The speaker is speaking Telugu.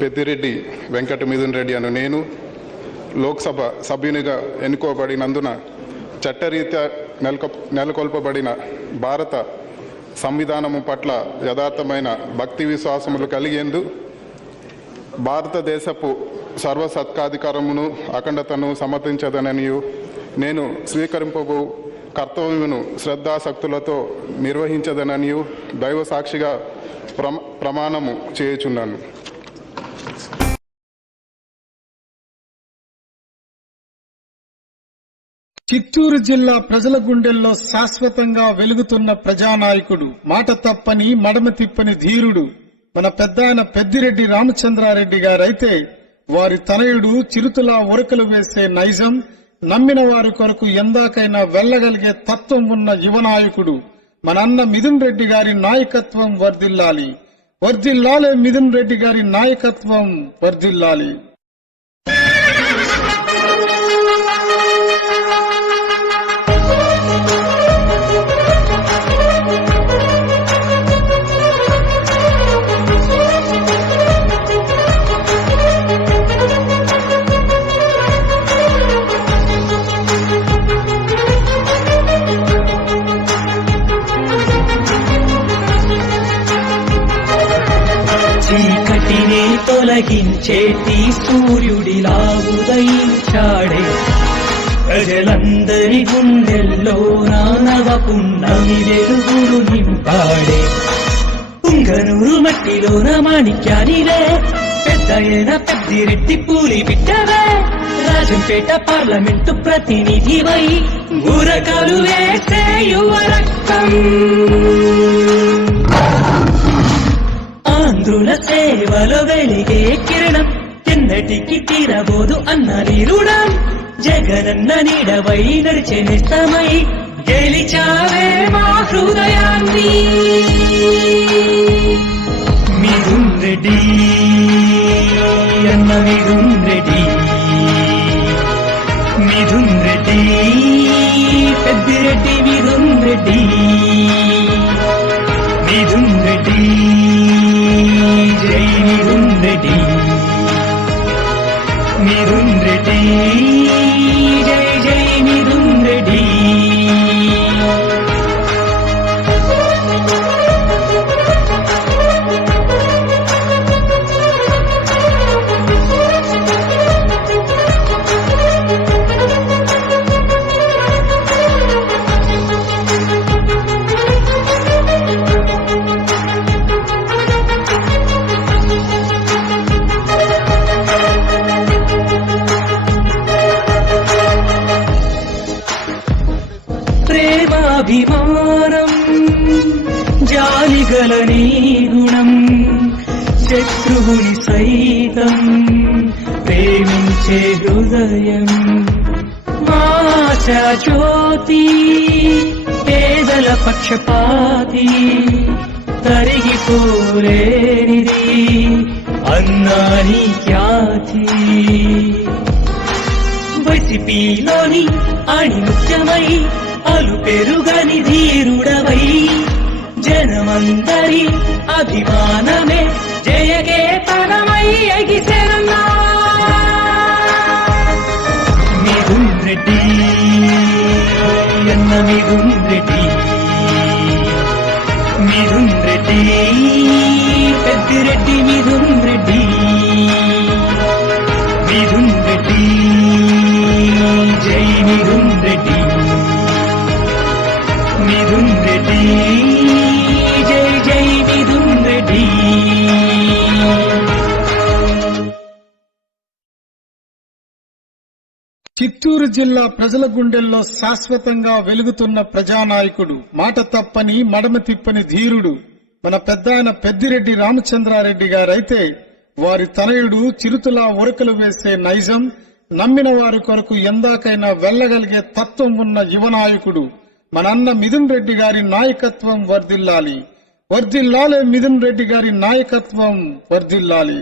పెద్దిరెడ్డి వెంకట మిథున్ రెడ్డి అను నేను లోక్సభ సభ్యునిగా ఎన్నుకోబడినందున చట్టరీత్యా నెలకొల్పబడిన భారత సంవిధానము పట్ల యథార్థమైన భక్తి విశ్వాసములు కలిగేందు భారతదేశపు సర్వసత్కాధికారమును అఖండతను సమర్థించదననియు నేను స్వీకరింపబో కర్తవ్యమును శ్రద్ధాశక్తులతో నిర్వహించదననియు దైవ సాక్షిగా ప్రమాణము చేయుచున్నాను. చిత్తూరు జిల్లా ప్రజల గుండెల్లో శాశ్వతంగా వెలుగుతున్న ప్రజానాయకుడు, మాట తప్పని మడమ తిప్పని ధీరుడు మన పెద్దాయన పెద్దిరెడ్డి రామచంద్రారెడ్డి గారైతే వారి తనయుడు చిరుతులా ఉరకలు వేసే నైజం, నమ్మిన వారి కొరకు ఎందాకైనా వెళ్లగలిగే తత్వం ఉన్న యువనాయకుడు మన అన్న మిథున్ రెడ్డి గారి నాయకత్వం వర్ధిల్లాలి. వర్ధిల్లాలే మిథున్ రెడ్డి గారి నాయకత్వం వర్ధిల్లాలి. చీకటిని తొలగించేటి సూర్యుడిలా ఉదయించాడే, ప్రజలందరి గుండెల్లో నానవ పున్నమి వెలుగులు నింపాడే. పుంగనూరు మట్టిలోన మాణిక్యానివే, పెద్దయన పెద్దిరెడ్డి పూలి బిడ్డవే, రాజంపేట పార్లమెంటు ప్రతినిధివై ఉరకలు వేసే యువ రక్తం. ఆంధ్రుల సేవలో వెలిగే కిరణం, కిందటికి తీరబోదు అన్న నీరుడం. జగనన్న నీడవై నడిచే నిస్తమై గెలిచావే మా హృదయాన్ని. మిథున్ రెడ్డి అన్న మిథున్ రెడ్డి, మిథున్ రెడ్డి పెద్దిరెడ్డి మిథున్ రెడ్డి, మిథున్ రెడ్డి జై మిథున్ రెడ్డి, మిథున్ రెడ్డి జై జై మిథున్ రెడ్డి. ప్రేమాభిమానం జాలిగల నీ గుణం, శత్రువుని సైతం ప్రేమించే హృదయం. మాశా జ్యోతి పేదల పక్షపాతి, తరిగిపోలేనిది అన్నా నీ ఖ్యాతి. వైసీపీలోని ఆణిముత్యమై అలు పెరుగని ధీరుడవై, జనమందరి అభిమానమే జయకేతనమై ఎగిసెరన్నా. మిథున్ రెడ్డి అన్న మిథున్ రెడ్డి, మిథున్ రెడ్డి పెద్దిరెడ్డి మిథున్ రెడ్డి, మిథున్ రెడ్డి జై మిథున్ రెడ్డి, మిథున్ రెడ్డి జై జై మిథున్ రెడ్డి. చిత్తూరు జిల్లా ప్రజల గుండెల్లో శాశ్వతంగా వెలుగుతున్న ప్రజానాయకుడు, మాట తప్పని మడమ తిప్పని ధీరుడు మన పెద్దాయన పెద్దిరెడ్డి రామచంద్రారెడ్డి గారైతే వారి తనయుడు చిరుతులా ఉరకలు వేసే నైజం, నమ్మిన వారి కొరకు ఎందాకైనా వెళ్లగలిగే తత్వం ఉన్న యువనాయకుడు మన అన్న మిథున్ రెడ్డి గారి నాయకత్వం వర్ధిల్లాలి. వర్ధిల్లాలే మిథున్ రెడ్డి గారి నాయకత్వం వర్ధిల్లాలి.